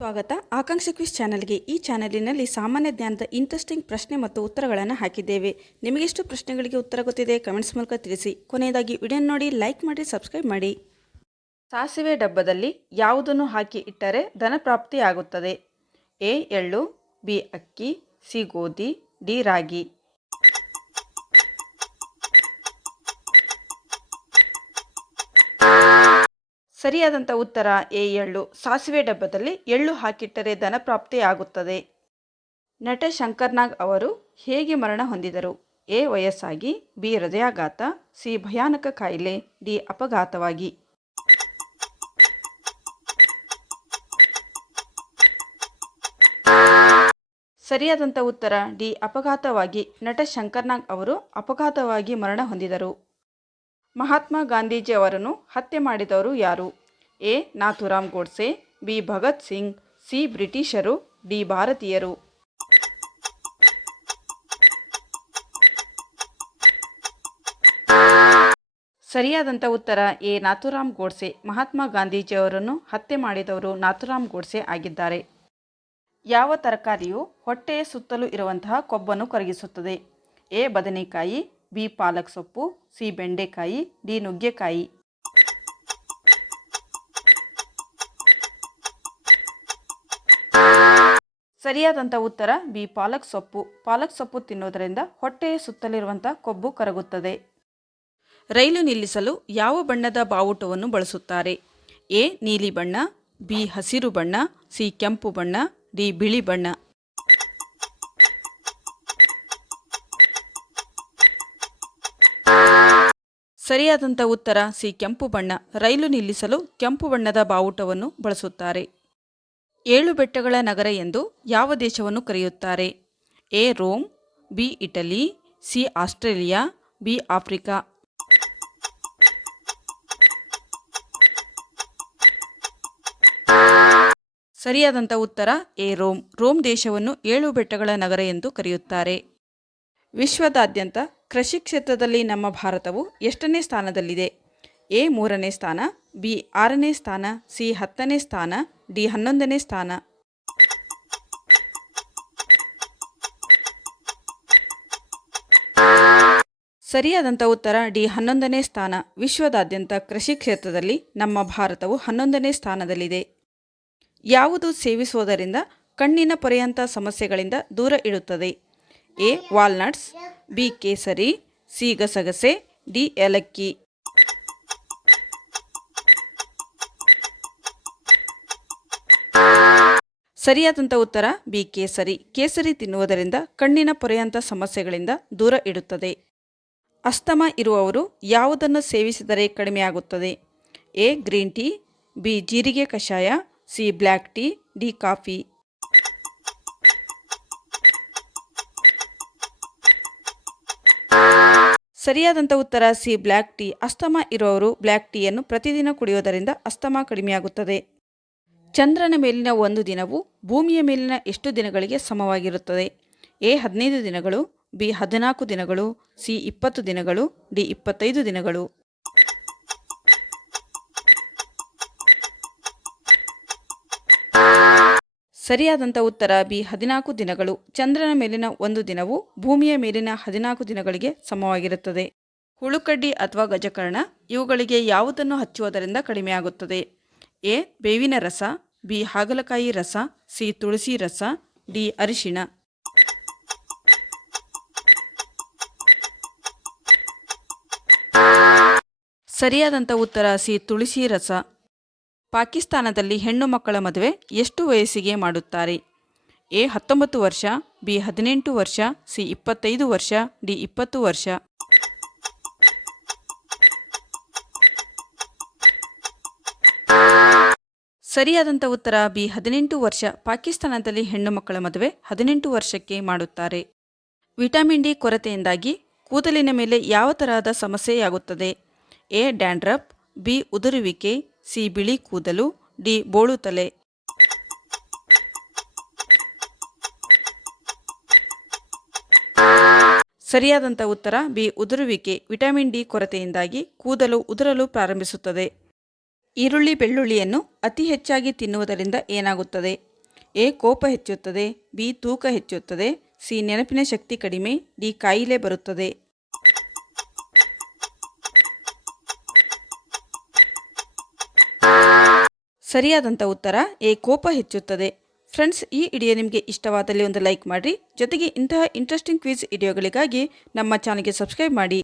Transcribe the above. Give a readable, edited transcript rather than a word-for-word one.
ಸ್ವಾಗತ ಆಕಾಂಕ್ಷಿ ಕ್ವಿಜ್ ಚಾನಲ್ಗೆ. ಈ ಚಾನಲಿನಲ್ಲಿ ಸಾಮಾನ್ಯ ಜ್ಞಾನದ ಇಂಟ್ರೆಸ್ಟಿಂಗ್ ಪ್ರಶ್ನೆ ಮತ್ತು ಉತ್ತರಗಳನ್ನು ಹಾಕಿದ್ದೇವೆ. ನಿಮಗೆಷ್ಟು ಪ್ರಶ್ನೆಗಳಿಗೆ ಉತ್ತರ ಗೊತ್ತಿದೆ ಕಮೆಂಟ್ಸ್ ಮೂಲಕ ತಿಳಿಸಿ. ಕೊನೆಯದಾಗಿ ವಿಡಿಯೋ ನೋಡಿ, ಲೈಕ್ ಮಾಡಿ, ಸಬ್ಸ್ಕ್ರೈಬ್ ಮಾಡಿ. ಸಾಸಿವೆ ಡಬ್ಬದಲ್ಲಿ ಯಾವುದನ್ನು ಹಾಕಿ ಇಟ್ಟರೆ ಧನಪ್ರಾಪ್ತಿ ಆಗುತ್ತದೆ? ಎ ಎಳ್ಳು, ಬಿ ಅಕ್ಕಿ, ಸಿ ಗೋಧಿ, ಡಿ ರಾಗಿ. ಸರಿಯಾದಂಥ ಉತ್ತರ ಎ ಎಳ್ಳು. ಸಾಸಿವೆ ಡಬ್ಬದಲ್ಲಿ ಎಳ್ಳು ಹಾಕಿಟ್ಟರೆ ಧನಪ್ರಾಪ್ತಿ ಆಗುತ್ತದೆ. ನಟ ಶಂಕರ್ನಾಗ್ ಅವರು ಹೇಗೆ ಮರಣ ಹೊಂದಿದರು? ಎ ವಯಸ್ಸಾಗಿ, ಬಿ ಹೃದಯಾಘಾತ, ಸಿ ಭಯಾನಕ ಕಾಯಿಲೆ, ಡಿ ಅಪಘಾತವಾಗಿ. ಸರಿಯಾದಂಥ ಉತ್ತರ ಡಿ ಅಪಘಾತವಾಗಿ. ನಟ ಶಂಕರ್ನಾಗ್ ಅವರು ಅಪಘಾತವಾಗಿ ಮರಣ ಹೊಂದಿದರು. ಮಹಾತ್ಮ ಗಾಂಧೀಜಿ ಅವರನ್ನು ಹತ್ಯೆ ಮಾಡಿದವರು ಯಾರು? A Nathuram Godse, B Bhagat Singh, C ಬ್ರಿಟಿಷರು, ಡಿ ಭಾರತೀಯರು. ಸರಿಯಾದಂಥ ಉತ್ತರ ಎ ನಾಥೂರಾಮ್ ಗೋಡ್ಸೆ. ಮಹಾತ್ಮ ಗಾಂಧೀಜಿಯವರನ್ನು ಹತ್ಯೆ ಮಾಡಿದವರು ನಾಥೂರಾಮ್ ಗೋಡ್ಸೆ ಆಗಿದ್ದಾರೆ. ಯಾವ ತರಕಾರಿಯು ಹೊಟ್ಟೆಯ ಸುತ್ತಲೂ ಇರುವಂತಹ ಕೊಬ್ಬನ್ನು ಕರಗಿಸುತ್ತದೆ? ಎ ಬದನೆಕಾಯಿ, ಬಿ ಪಾಲಕ್ ಸೊಪ್ಪು, ಸಿ ಬೆಂಡೆಕಾಯಿ, ಡಿ ನುಗ್ಗೆಕಾಯಿ. ಸರಿಯಾದಂಥ ಉತ್ತರ ಬಿ ಪಾಲಕ್ ಸೊಪ್ಪು. ಪಾಲಕ್ ಸೊಪ್ಪು ತಿನ್ನುವುದರಿಂದ ಹೊಟ್ಟೆಯ ಸುತ್ತಲಿರುವಂಥ ಕೊಬ್ಬು ಕರಗುತ್ತದೆ. ರೈಲು ನಿಲ್ಲಿಸಲು ಯಾವ ಬಣ್ಣದ ಬಾವುಟವನ್ನು ಬಳಸುತ್ತಾರೆ? ಎ ನೀಲಿ ಬಣ್ಣ, ಬಿ ಹಸಿರು ಬಣ್ಣ, ಸಿ ಕೆಂಪು ಬಣ್ಣ, ಡಿ ಬಿಳಿ ಬಣ್ಣ. ಸರಿಯಾದಂಥ ಉತ್ತರ ಸಿ ಕೆಂಪು ಬಣ್ಣ. ರೈಲು ನಿಲ್ಲಿಸಲು ಕೆಂಪು ಬಣ್ಣದ ಬಾವುಟವನ್ನು ಬಳಸುತ್ತಾರೆ. 7 ಬೆಟ್ಟಗಳ ನಗರ ಎಂದು ಯಾವ ದೇಶವನ್ನು ಕರೆಯುತ್ತಾರೆ? A Rome, B Italy, C Australia, B Africa. ಸರಿಯಾದಂಥ ಉತ್ತರ ಎ ರೋಮ್. ರೋಮ್ ದೇಶವನ್ನು 7 ಬೆಟ್ಟಗಳ ನಗರ ಎಂದು ಕರೆಯುತ್ತಾರೆ. ವಿಶ್ವದಾದ್ಯಂತ ಕೃಷಿ ಕ್ಷೇತ್ರದಲ್ಲಿ ನಮ್ಮ ಭಾರತವು ಎಷ್ಟನೇ ಸ್ಥಾನದಲ್ಲಿದೆ? ಎ 3ನೇ ಸ್ಥಾನ, ಬಿ 6ನೇ ಸ್ಥಾನ, ಸಿ 10ನೇ ಸ್ಥಾನ, ಡಿ 11ನೇ ಸ್ಥಾನ. ಸರಿಯಾದಂಥ ಉತ್ತರ ಡಿ 11ನೇ ಸ್ಥಾನ. ವಿಶ್ವದಾದ್ಯಂತ ಕೃಷಿ ಕ್ಷೇತ್ರದಲ್ಲಿ ನಮ್ಮ ಭಾರತವು 11ನೇ ಸ್ಥಾನದಲ್ಲಿದೆ. ಯಾವುದು ಸೇವಿಸುವುದರಿಂದ ಕಣ್ಣಿನ ಪೊರೆಯಂಥ ಸಮಸ್ಯೆಗಳಿಂದ ದೂರ ಇಡುತ್ತದೆ? ಎ ವಾಲ್ನಟ್ಸ್, ಬಿ ಕೇಸರಿ, ಸಿ ಗಸಗಸೆ, ಡಿ ಏಲಕ್ಕಿ. ಸರಿಯಾದಂಥ ಉತ್ತರ ಬಿ ಕೇಸರಿ. ಕೇಸರಿ ತಿನ್ನುವುದರಿಂದ ಕಣ್ಣಿನ ಪೊರೆಯಂಥ ಸಮಸ್ಯೆಗಳಿಂದ ದೂರ ಇಡುತ್ತದೆ. ಅಸ್ತಮಾ ಇರುವವರು ಯಾವುದನ್ನು ಸೇವಿಸಿದರೆ ಕಡಿಮೆಯಾಗುತ್ತದೆ? ಎ ಗ್ರೀನ್ ಟೀ, ಬಿ ಜೀರಿಗೆ ಕಷಾಯ, C black tea, D coffee. ಸರಿಯಾದಂಥ ಉತ್ತರ ಸಿ ಬ್ಲ್ಯಾಕ್ ಟೀ. ಅಸ್ತಮಾ ಇರುವವರು ಬ್ಲ್ಯಾಕ್ ಟೀಯನ್ನು ಪ್ರತಿದಿನ ಕುಡಿಯುವುದರಿಂದ ಅಸ್ತಮಾ ಕಡಿಮೆಯಾಗುತ್ತದೆ. ಚಂದ್ರನ ಮೇಲಿನ ಒಂದು ದಿನವು ಭೂಮಿಯ ಮೇಲಿನ ಎಷ್ಟು ದಿನಗಳಿಗೆ ಸಮವಾಗಿರುತ್ತದೆ? ಎ 15 ದಿನಗಳು, ಬಿ 14 ದಿನಗಳು, ಸಿ 20 ದಿನಗಳು, ಡಿ 25 ದಿನಗಳು. ಸರಿಯಾದಂಥ ಉತ್ತರ ಬಿ 14 ದಿನಗಳು. ಚಂದ್ರನ ಮೇಲಿನ ಒಂದು ದಿನವು ಭೂಮಿಯ ಮೇಲಿನ 14 ದಿನಗಳಿಗೆ ಸಮವಾಗಿರುತ್ತದೆ. ಹುಳುಕಡ್ಡಿ ಅಥವಾ ಗಜಕರ್ಣ ಇವುಗಳಿಗೆ ಯಾವುದನ್ನು ಹಚ್ಚುವುದರಿಂದ ಕಡಿಮೆಯಾಗುತ್ತದೆ? ಎ ಬೇವಿನ ರಸ, ಬಿ ಹಾಗಲಕಾಯಿ ರಸ, ಸಿ ತುಳಸಿ ರಸ, ಡಿ ಅರಿಶಿಣ. ಸರಿಯಾದಂಥ ಉತ್ತರ ಸಿ ತುಳಸಿ ರಸ. ಪಾಕಿಸ್ತಾನದಲ್ಲಿ ಹೆಣ್ಣು ಮಕ್ಕಳ ಮದುವೆ ಎಷ್ಟು ವಯಸ್ಸಿಗೆ ಮಾಡುತ್ತಾರೆ? ಎ 19 ವರ್ಷ, ಬಿ 18 ವರ್ಷ, ಸಿ 25 ವರ್ಷ, ಡಿ 20 ವರ್ಷ. ಸರಿಯಾದಂಥ ಉತ್ತರ ಬಿ 18 ವರ್ಷ. ಪಾಕಿಸ್ತಾನದಲ್ಲಿ ಹೆಣ್ಣು ಮಕ್ಕಳ ಮದುವೆ 18 ವರ್ಷಕ್ಕೆ ಮಾಡುತ್ತಾರೆ. ವಿಟಮಿನ್ ಡಿ ಕೊರತೆಯಿಂದಾಗಿ ಕೂದಲಿನ ಮೇಲೆ ಯಾವ ತರಹದ ಸಮಸ್ಯೆಯಾಗುತ್ತದೆ? ಎ ಡ್ಯಾಂಡ್ರಫ್, ಬಿ ಉದುರುವಿಕೆ, ಸಿ ಬಿಳಿ ಕೂದಲು, ಡಿ ಬೋಳು ತಲೆ. ಸರಿಯಾದಂಥ ಉತ್ತರ ಬಿ ಉದುರುವಿಕೆ. ವಿಟಮಿನ್ ಡಿ ಕೊರತೆಯಿಂದಾಗಿ ಕೂದಲು ಉದುರಲು ಪ್ರಾರಂಭಿಸುತ್ತದೆ. ಈರುಳ್ಳಿ ಬೆಳ್ಳುಳ್ಳಿಯನ್ನು ಅತಿ ಹೆಚ್ಚಾಗಿ ತಿನ್ನುವುದರಿಂದ ಏನಾಗುತ್ತದೆ? ಎ. ಕೋಪ ಹೆಚ್ಚುತ್ತದೆ, ಬಿ. ತೂಕ ಹೆಚ್ಚುತ್ತದೆ, ಸಿ. ನೆನಪಿನ ಶಕ್ತಿ ಕಡಿಮೆ, ಡಿ. ಕಾಯಿಲೆ ಬರುತ್ತದೆ. ಸರಿಯಾದಂಥ ಉತ್ತರ ಎ. ಕೋಪ ಹೆಚ್ಚುತ್ತದೆ. ಫ್ರೆಂಡ್ಸ್, ಈ ವಿಡಿಯೋ ನಿಮಗೆ ಇಷ್ಟವಾದಲ್ಲಿ ಒಂದು ಲೈಕ್ ಮಾಡಿ. ಜೊತೆಗೆ ಇಂತಹ ಇಂಟ್ರೆಸ್ಟಿಂಗ್ ಕ್ವಿಜ್ ವಿಡಿಯೋಗಳಿಗಾಗಿ ನಮ್ಮ ಚಾನಲ್ಗೆ ಸಬ್ಸ್ಕ್ರೈಬ್ ಮಾಡಿ.